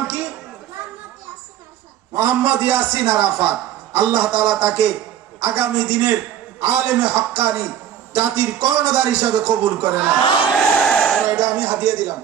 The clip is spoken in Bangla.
নাম কি? মোহাম্মদ ইয়াসিন আরাফাত। আল্লাহ তাআলা তাকে আগামী দিনের আলেমে হক্কানি, জাতির কর্ণধার হিসাবে কবুল করেন। এটা আমি হাদিয়া দিলাম।